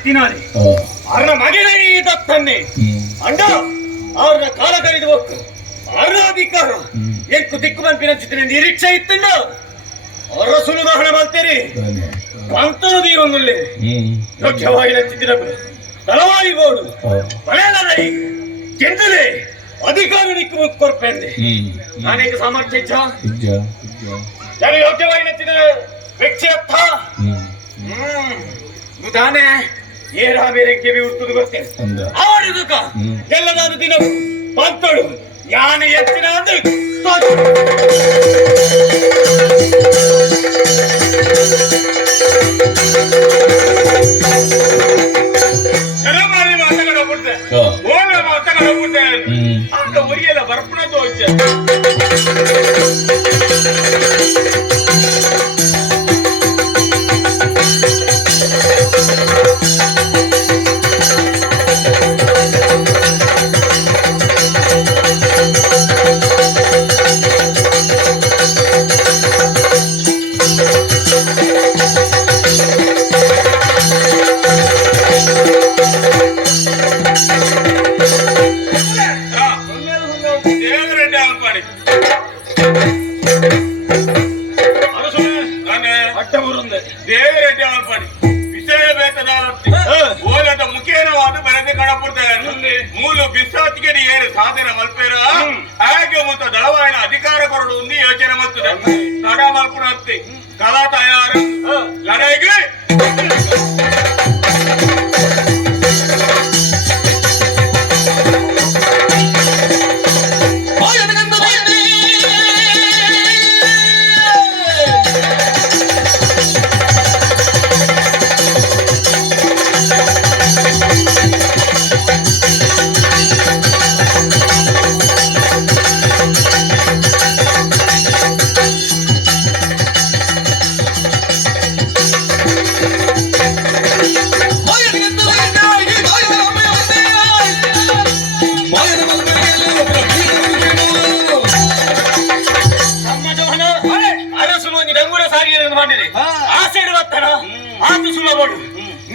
ತಿನ್ನಲಿ ಅವ್ರನ್ನ ಮಗನೇ ದತ್ತನ್ನೇ ಅಂಡ ಅವ್ರನ್ನ ಕಾಲ ಕರೆದು ಹೋಗ್ತು ಅವ್ರ ಅಧಿಕಾರ ಎಂಕು ದಿಕ್ಕು ಬಂಪಿನ ಚಿತ್ರ ನಿರೀಕ್ಷೆ ಇತ್ತಂಡ ಅವರ ಸುಲಭ ಹಣ ಮಾಡ್ತೇರಿ ಕಂತನು ದೀವೊಂದುಲ್ಲೆ ಯೋಗ್ಯವಾಗಿ ಚಿತ್ರ ತಲವಾಯಿ ಬೋಡು ಬಳೆಯಲೈ ಕೆಂದಲೆ ಅಧಿಕಾರ ದಿಕ್ಕು ಕೊರ್ಪೆಂದೆ ನಾನೇಕ ಸಾಮರ್ಥ್ಯ ಜನ ಯೋಗ್ಯವಾಗಿ ನಚ್ಚಿದ ವ್ಯಕ್ತಿ ಅರ್ಥ ತಾನೇ ಏರ ಬೇರೆ ಕಿವಿ ಹುಟ್ಟುದು ಗೊತ್ತೇನೆ ಆಡಿದುಕ ಎಲ್ಲದಾದ ದಿನ ಪಂತಳು ಯಾನೆ ಎತ್ತಿನ அந்த ஒரியல வரப்புனது வச்சு ಸಾಧನೆ ಮಲ್ಪೇರ ಹಾಗೆ ಮತ್ತು ದಳವಾಯಿನ ಅಧಿಕಾರ ಕೊರಡು ಒಂದು ಯೋಚನೆ ಮಾಡ್ತದೆ ತಡ ಮಲ್ಪುರ ಹತ್ತಿ ಕಲಾ ತಯಾರು ಲಡಾಯಿಗೆ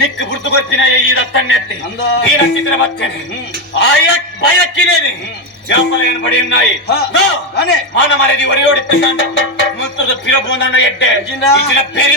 ನಿಕ್ಕು ಬುರ್ದು ಗೊತ್ತಿನ ಈ ದತ್ತನ್ನೆತ್ತಿ ಈ ಚಿತ್ರ ಬರ್ತೇನೆ ಭಯಕ್ಕಿನೇನೆ ಜಾಪಲೆಯನ್ನು ಪಡೆಯನ್ನಾಯಿ ಮಾನ ಮರದಿ ಒರೆಯೋಡಿತ್ತಂಡ ಮುತ್ತದ ಪಿರಬೋನ ಎಡ್ಡೆ ಇಜಿನ ಪೇರಿ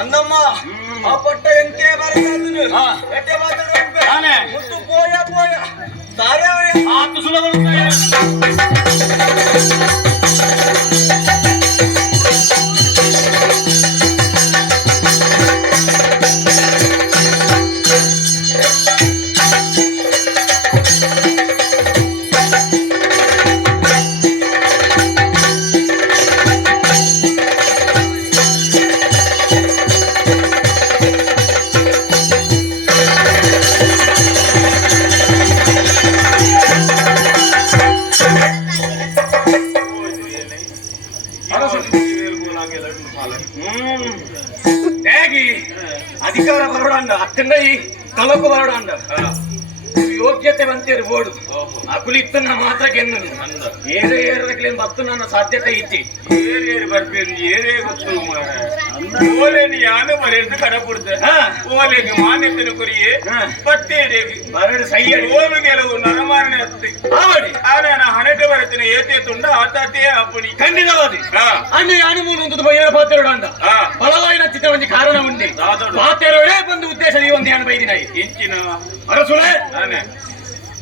అందమ్మ ఆ పట్ట ఎంతే బరగాదును ఎట్టే మాట్లాడు ఆనే ముట్టు పోయా సారే ఆతు సులభలు ಅಧಿಕಾರ ಬರೋಣ ಅಕ್ಕಂದ ಈ ಕಲಕು ಬರೋಣ ಯೋಗ್ಯತೆ ಬಂತೇರು ಬೋಡು ಅಕುಲಿತ್ತನ್ನ ಮಾತ್ರ ಗೆನ್ನು ಏರೇ ಏರಕ್ಲೇನು ಬತ್ತು ನನ್ನ ಸಾಧ್ಯತೆ ಇತ್ತಿ ಏರೇರು ಬರ್ಬೇಕು ಏರೇ ಗೊತ್ತು ಓಲೆನಿ ಯಾನು ಬರೆದು ಕಡಪುಡ್ದೆ ಓಲೆಗೆ ಮಾನ್ಯತೆನ ಕುರಿಯೇ ಪಟ್ಟೇದೇವಿ ಬರಡು ಸೈಯಡಿ ಓಲು ಗೆಲುವು ನರಮಾರನೆ ಹತ್ತಿ ಆವಡಿ ಆನ ಹಣತೆ ಬರತ್ತಿನ ಏತೆ ತುಂಡ ಆತಾತೆ ಅಪ್ಪನಿ ಖಂಡಿತವಾದಿ ಅನ್ನ ಯಾನು ಮೂರು ಬಯ್ಯರ ಪಾತ್ರೆರೋಡ ಬಲವಾಯಿನ ಚಿತ್ತ ಒಂದು ಕಾರಣ ಉಂಟು ಪಾತ್ರೆರೋಡೇ ಬಂದು ಉದ್ದೇಶ ಈ ಒಂದು ಯಾನು ಬೈದಿನ ಇಂಚಿನ ಅರಸುಳೆ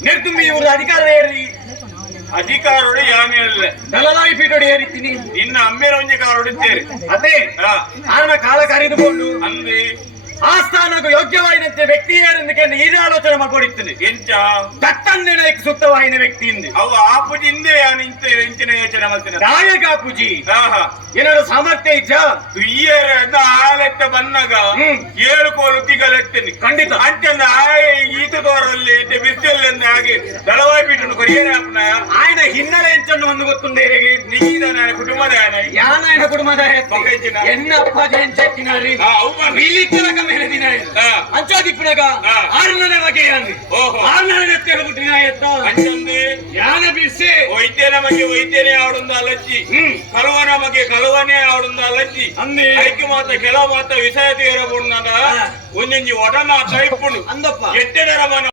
ನಿರ್ದುಂಬಿ ಇವರು ಅಧಿಕಾರ ಏರಿ ಅಧಿಕಾರೋಡು ಯಾನೇ ಅಲ್ಲ ದಲಲಾಯಿ ಪೀಠೋಡು ಏರಿತೀನಿ ನಿನ್ನ ಅಮ್ಮೇರ ಒಂಜಿ ಕಾರೋಡಿದ್ದೇರಿ ಅದೇ ಆನ ಕಾಲ ಕರೆದುಕೊಂಡು ಅಂದಿ ಆಸ್ಥಾನಕ್ಕೆ ಯೋಗ್ಯವಾದಂತೆ ವ್ಯಕ್ತಿ ಯಾರೆಂದಕ್ಕೆ ಈ ಆಲೋಚನೆ ಮಾಡ್ಕೊಂಡಿರ್ತೀನಿ ಎಂಚ ದತ್ತಂದೆನಕ್ಕೆ ಸೂಕ್ತವಾದ ವ್ಯಕ್ತಿ ಇಂದು ಅವು ಆಪುಜಿಂದೆ ಇಂಚಿನ ಯೋಚನೆ ಮಾಡ್ತೀನಿ ನಾಯಕ ಪೂಜಿ ಆಹಾ ಏನಾದ್ರು ಸಾಮರ್ಥ್ಯ ಇದ್ದ ತುಯ್ಯರ ಆಲೆತ್ತ ಬಂದಾಗ 7 ಕೋಲು ತಿಗಲೆತ್ತೀನಿ ಖಂಡಿತ ಅಂಚಂದ ಈತ ದೋರಲ್ಲಿ ಬಿಸಿಲಂದ ಹಾಗೆ ದಳವಾಯಿ ಬಿಟ್ಟು ಕೊರಿಯನ ఆయన ಹಿನ್ನೆಲೆ ಎಂಚನ್ನು ಒಂದು ಗೊತ್ತುಂಡೇರಿಗೆ ನೀದ ನನ್ನ ಕುಟುಂಬದ ಯಾನಾಯನ ಕುಟುಂಬದ ಮಕ್ಕಳಿನ ಎನ್ನಪ್ಪ ಜೆಂಚೆಟ್ಟಿನಾರಿ ಇಲ್ಲಿದ್ದರಕ ಮೇಲೆ ದಿನ ಅಂಚಾದಿಪ್ಪುನಗ ಆರ್ನನೆ ಬಗೆಯಾನಿ ಆರ್ನನೆ ನೆತ್ತಲು ಬಿಟ್ಟಿನ ಎತ್ತ ಅಂಚಂದು ಯಾನ ಬಿರ್ಸೆ ವೈದ್ಯ ನಮಗೆ ವೈದ್ಯನೇ ಆಡುಂದ ಅಲಜ್ಜಿ ಕಲವ ನಮಗೆ ಕಲವನೇ ಆಡುಂದ ಅಲಜ್ಜಿ ಅಂದೆ ಐಕ್ಯ ಮಾತ ಕೆಲವು ಮಾತ ವಿಷಯ ತೀರಬುಣ್ಣದ ಒಂದೊಂಜಿ ಒಡನ ಟೈಪುಡು ಅಂದಪ್ಪ ಎಟ್ಟೆಡರ ಮನ